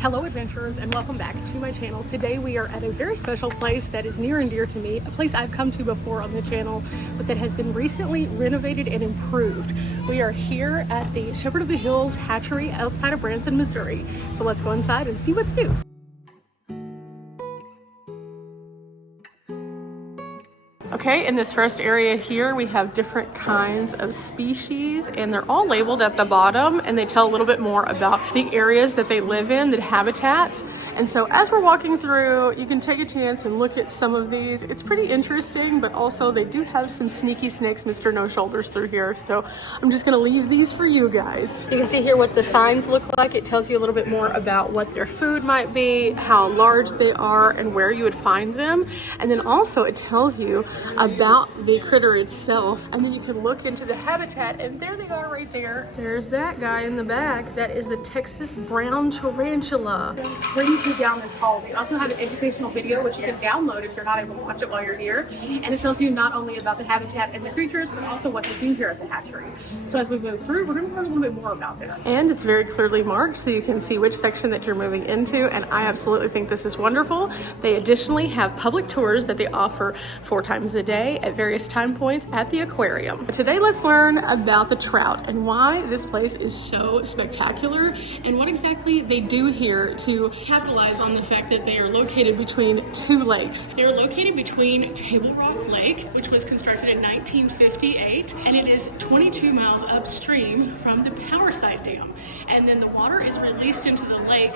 Hello adventurers, and welcome back to my channel. Today we are at a very special place that is near and dear to me, a place I've come to before on the channel, but that has been recently renovated and improved. We are here at the Shepherd of the Hills Hatchery outside of Branson, Missouri. So let's go inside and see what's new. Okay, in this first area here, we have different kinds of species, and they're all labeled at the bottom, and they tell a little bit more about the areas that they live in, the habitats. And so as we're walking through, you can take a chance and look at some of these. It's pretty interesting, but also they do have some sneaky snakes, Mr. No Shoulders through here. So I'm just gonna leave these for you guys. You can see here what the signs look like. It tells you a little bit more about what their food might be, how large they are, and where you would find them. And then also it tells you about the critter itself, and then you can look into the habitat, and there they are right there. There's that guy in the back. That is the Texas brown tarantula. Brings you down this hall. They also have an educational video which you can download if you're not able to watch it while you're here, and it tells you not only about the habitat and the creatures, but also what they do here at the hatchery. So as we move through, we're going to learn a little bit more about that. And it's very clearly marked so you can see which section that you're moving into, and I absolutely think this is wonderful. They additionally have public tours that they offer 4 times a day at various time points at the aquarium. Today let's learn about the trout and why this place is so spectacular and what exactly they do here to capitalize on the fact that they are located between 2 lakes. They are located between Table Rock Lake, which was constructed in 1958, and it is 22 miles upstream from the Power Side Dam. And then the water is released into the lake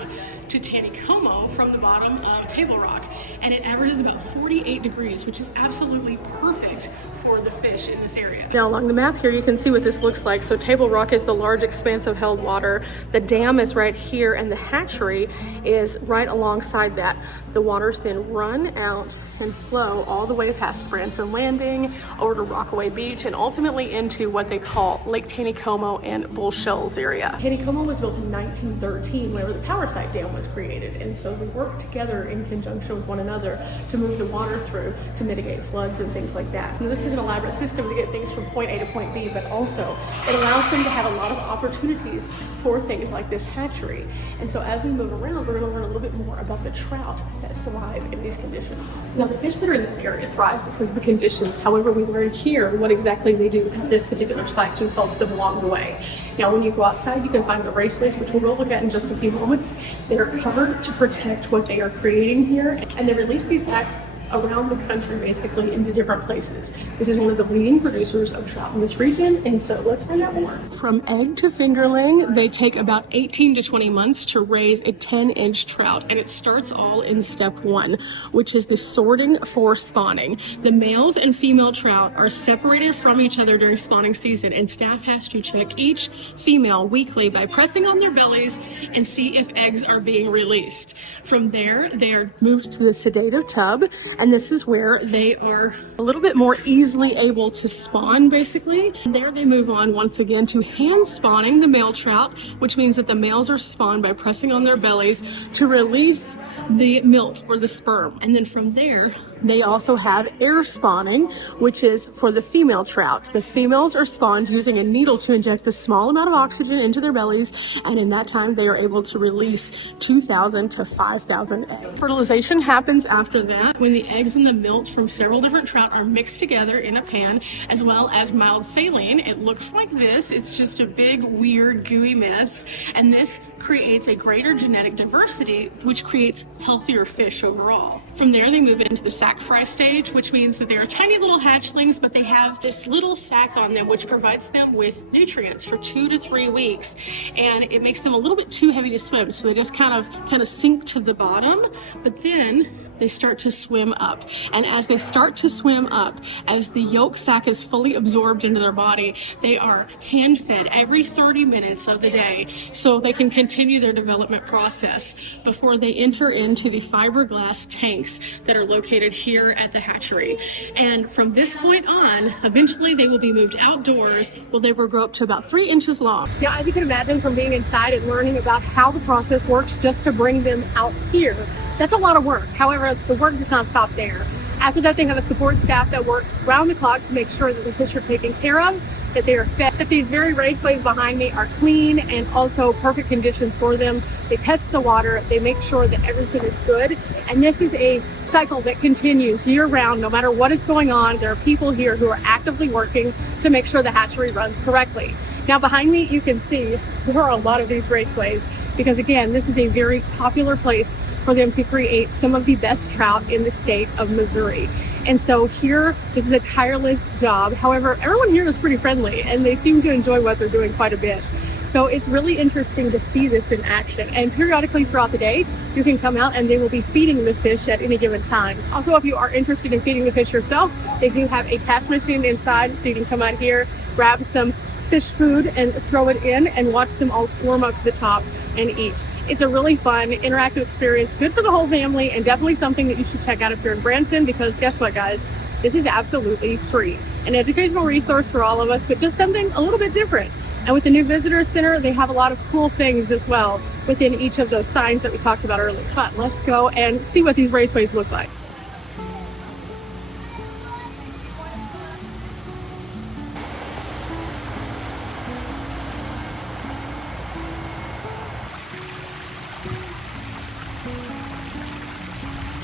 to Taneycomo from the bottom of Table Rock, and it averages about 48 degrees, which is absolutely perfect for the fish in this area. Now along the map here you can see what this looks like. So Table Rock is the large expanse of held water. The dam is right here, and the hatchery is right alongside that. The waters then run out and flow all the way past Branson Landing over to Rockaway Beach and ultimately into what they call Lake Taneycomo and Bull Shoals area. Taneycomo was built in 1913 whenever the Power Side Dam was created, and so they worked together in conjunction with one another to move the water through to mitigate floods and things like that. Now, this is an elaborate system to get things from point A to point B, but also it allows them to have a lot of opportunities for things like this hatchery. And so as we move around, we're going to learn a little bit more about the trout that thrive in these conditions. Now, the fish that are in this area thrive because of the conditions. However, we learn here what exactly they do at this particular site to help them along the way. Now, when you go outside, you can find the raceways, which we'll look at in just a few moments. They are covered to protect what they are creating here, and they release these back around the country, basically into different places. This is one of the leading producers of trout in this region, and so let's find out more. From egg to fingerling, they take about 18 to 20 months to raise a 10-inch trout, and it starts all in step 1, which is the sorting for spawning. The males and female trout are separated from each other during spawning season, and staff has to check each female weekly by pressing on their bellies and see if eggs are being released. From there, they are moved to the sedative tub, and this is where they are a little bit more easily able to spawn, basically. And there they move on once again to hand spawning the male trout, which means that the males are spawned by pressing on their bellies to release the milt or the sperm. And then from there, they also have air spawning, which is for the female trout. The females are spawned using a needle to inject a small amount of oxygen into their bellies, and in that time they are able to release 2,000 to 5,000 eggs. Fertilization happens after that when the eggs and the milt from several different trout are mixed together in a pan, as well as mild saline. It looks like this. It's just a big, weird, gooey mess, and this creates a greater genetic diversity, which creates healthier fish overall. From there, they move into the sac fry stage, which means that they are tiny little hatchlings, but they have this little sac on them, which provides them with nutrients for 2 to 3 weeks, and it makes them a little bit too heavy to swim, so they just kind of sink to the bottom, but then they start to swim up. And as they start to swim up, as the yolk sac is fully absorbed into their body, they are hand fed every 30 minutes of the day so they can continue their development process before they enter into the fiberglass tanks that are located here at the hatchery. And from this point on, eventually they will be moved outdoors where they will grow up to about 3 inches long. Now, as you can imagine from being inside and learning about how the process works just to bring them out here, that's a lot of work. However, the work does not stop there. After that, they have a support staff that works round the clock to make sure that the fish are taken care of. that they are fed, that these very raceways behind me are clean and also perfect conditions for them. They test the water, they make sure that everything is good. And this is a cycle that continues year round, no matter what is going on. There are people here who are actively working to make sure the hatchery runs correctly. Now behind me, you can see there are a lot of these raceways because again, this is a very popular place for them to create some of the best trout in the state of Missouri. And so here, this is a tireless job. However, everyone here is pretty friendly and they seem to enjoy what they're doing quite a bit. So it's really interesting to see this in action. And periodically throughout the day, you can come out and they will be feeding the fish at any given time. Also, if you are interested in feeding the fish yourself, they do have a catch machine inside, so you can come out here, grab some fish food and throw it in and watch them all swarm up to the top and eat. It's a really fun, interactive experience, good for the whole family, and definitely something that you should check out if you're in Branson, because guess what, guys? This is absolutely free. An educational resource for all of us, but just something a little bit different. And with the new visitor center, they have a lot of cool things as well within each of those signs that we talked about earlier. But let's go and see what these raceways look like.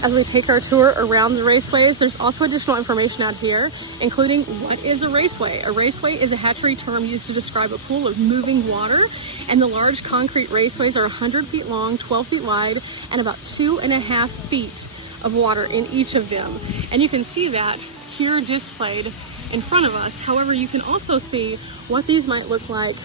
As we take our tour around the raceways, there's also additional information out here, including what is a raceway. A raceway is a hatchery term used to describe a pool of moving water, and the large concrete raceways are 100 feet long, 12 feet wide, and about 2.5 feet of water in each of them. And you can see that here displayed in front of us. However, you can also see what these might look like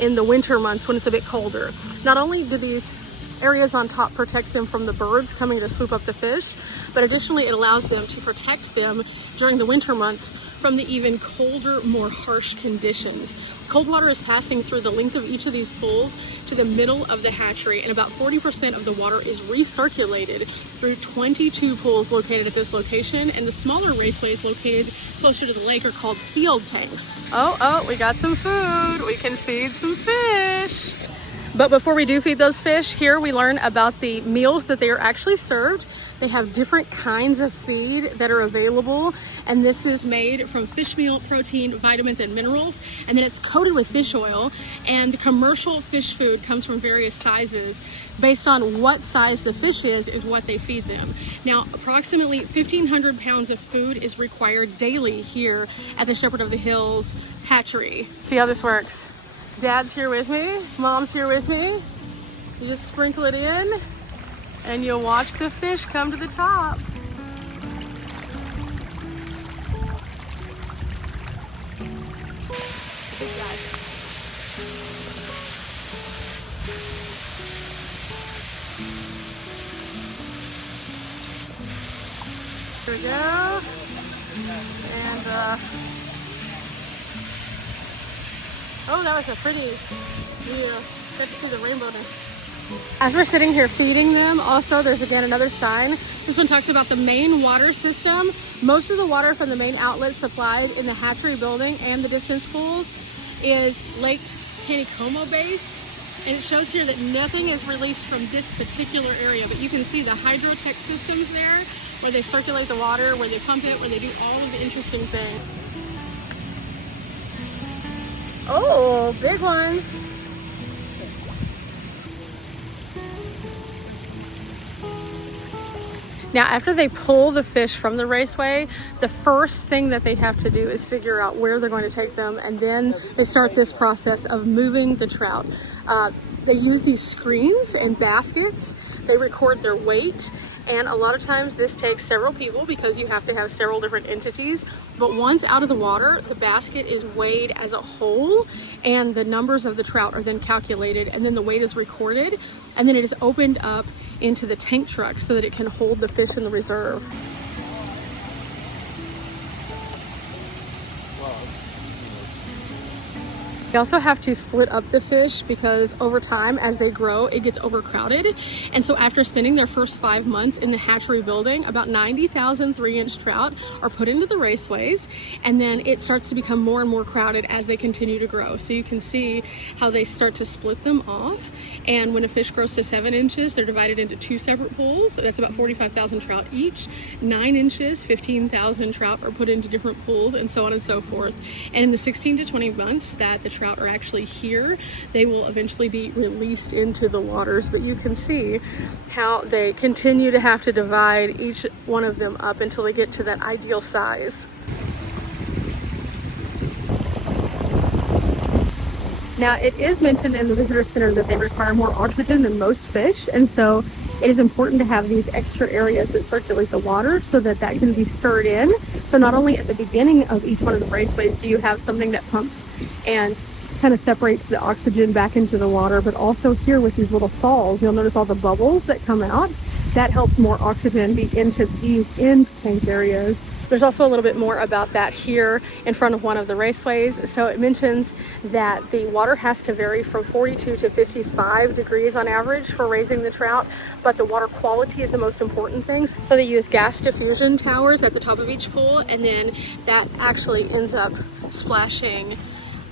in the winter months when it's a bit colder. Not only do these areas on top protect them from the birds coming to swoop up the fish, but additionally it allows them to protect them during the winter months from the even colder, more harsh conditions. Cold water is passing through the length of each of these pools to the middle of the hatchery, and about 40% of the water is recirculated through 22 pools located at this location, and the smaller raceways located closer to the lake are called field tanks. Oh, we got some food. We can feed some fish. But before we do feed those fish, here we learn about the meals that they are actually served. They have different kinds of feed that are available, and this is made from fish meal, protein, vitamins, and minerals, and then it's coated with fish oil, and the commercial fish food comes from various sizes. Based on what size the fish is what they feed them. Now, approximately 1,500 pounds of food is required daily here at the Shepherd of the Hills hatchery. See how this works. Dad's here with me, Mom's here with me. You just sprinkle it in and you'll watch the fish come to the top. Big guy. Here we go. And oh, that was a pretty view. Good to see the rainbowness. As we're sitting here feeding them, also there's again another sign. This one talks about the main water system. Most of the water from the main outlet supplied in the hatchery building and the distance pools is Lake Taneycomo based. And it shows here that nothing is released from this particular area, but you can see the hydrotech systems there, where they circulate the water, where they pump it, where they do all of the interesting things. Oh, big ones. Now, after they pull the fish from the raceway, the first thing that they have to do is figure out where they're going to take them, and then they start this process of moving the trout. They use these screens and baskets. They record their weight, and a lot of times this takes several people because you have to have several different entities. But once out of the water, the basket is weighed as a whole, and the numbers of the trout are then calculated, and then the weight is recorded, and then it is opened up into the tank truck so that it can hold the fish in the reserve. They also have to split up the fish because over time, as they grow, it gets overcrowded. And so after spending their first 5 months in the hatchery building, about 90,000 3-inch trout are put into the raceways, and then it starts to become more and more crowded as they continue to grow. So you can see how they start to split them off. And when a fish grows to 7 inches, they're divided into 2 separate pools. That's about 45,000 trout each. 9 inches, 15,000 trout are put into different pools, and so on and so forth. And in the 16 to 20 months that the trout are actually here, they will eventually be released into the waters. But you can see how they continue to have to divide each one of them up until they get to that ideal size. Now, it is mentioned in the visitor center that they require more oxygen than most fish, and so it is important to have these extra areas that circulate the water so that that can be stirred in. So not only at the beginning of each one of the raceways do you have something that pumps and kind of separates the oxygen back into the water, but also here with these little falls, you'll notice all the bubbles that come out. That helps more oxygen be into these end tank areas. There's also a little bit more about that here in front of one of the raceways. So it mentions that the water has to vary from 42 to 55 degrees on average for raising the trout, but the water quality is the most important thing. So they use gas diffusion towers at the top of each pool, and then that actually ends up splashing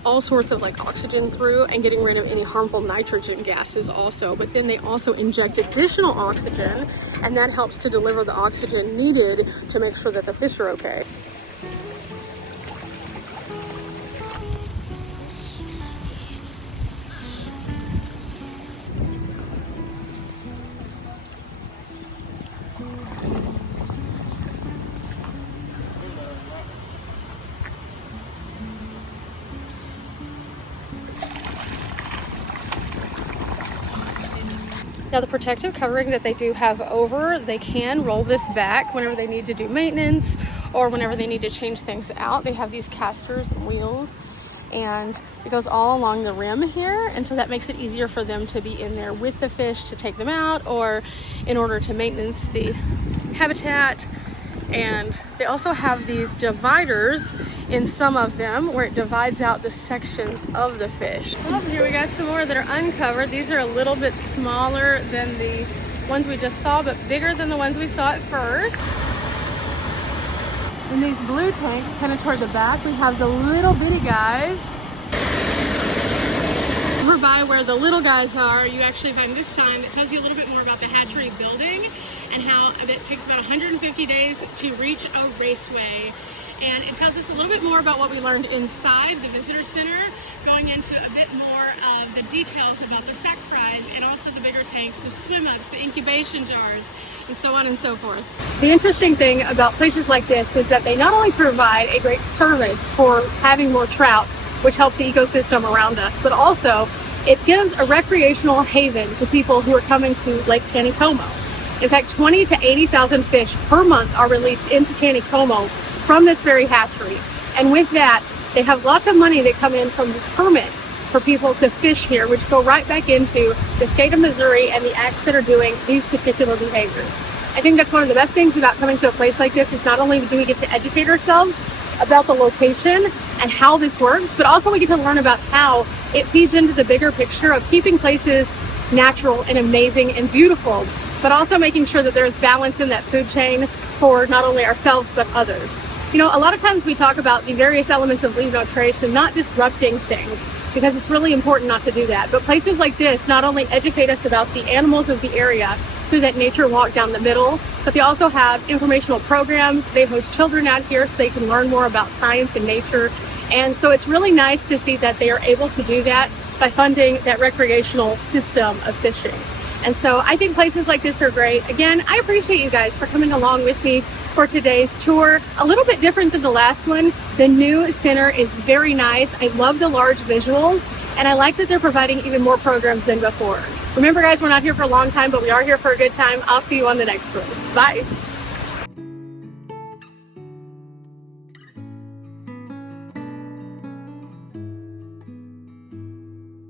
all sorts of like oxygen through and getting rid of any harmful nitrogen gases also. But then they also inject additional oxygen, and that helps to deliver the oxygen needed to make sure that the fish are okay. Now the protective covering that they do have over, they can roll this back whenever they need to do maintenance or whenever they need to change things out. They have these casters and wheels, and it goes all along the rim here, and so that makes it easier for them to be in there with the fish to take them out or in order to maintenance the habitat. And they also have these dividers in some of them where it divides out the sections of the fish. Well, here we got some more that are uncovered. These are a little bit smaller than the ones we just saw, but bigger than the ones we saw at first. In these blue tanks, kind of toward the back, we have the little bitty guys. Over by where the little guys are, you actually find this sign that tells you a little bit more about the hatchery building and how it takes about 150 days to reach a raceway. And it tells us a little bit more about what we learned inside the visitor center, going into a bit more of the details about the sack fries and also the bigger tanks, the swim ups, the incubation jars, and so on and so forth. The interesting thing about places like this is that they not only provide a great service for having more trout, which helps the ecosystem around us, but also it gives a recreational haven to people who are coming to Lake Taneycomo. In fact, 20 to 80,000 fish per month are released into Taneycomo from this very hatchery. And with that, they have lots of money that come in from the permits for people to fish here, which go right back into the state of Missouri and the acts that are doing these particular behaviors. I think that's one of the best things about coming to a place like this is not only do we get to educate ourselves about the location and how this works, but also we get to learn about how it feeds into the bigger picture of keeping places natural and amazing and beautiful, but also making sure that there's balance in that food chain for not only ourselves, but others. You know, a lot of times we talk about the various elements of Leave No Trace and not disrupting things, because it's really important not to do that. But places like this not only educate us about the animals of the area through that nature walk down the middle, but they also have informational programs. They host children out here so they can learn more about science and nature. And so it's really nice to see that they are able to do that by funding that recreational system of fishing. And so I think places like this are great. Again, I appreciate you guys for coming along with me for today's tour. A little bit different than the last one. The new center is very nice. I love the large visuals, and I like that they're providing even more programs than before. Remember guys, we're not here for a long time, but we are here for a good time. I'll see you on the next one. Bye.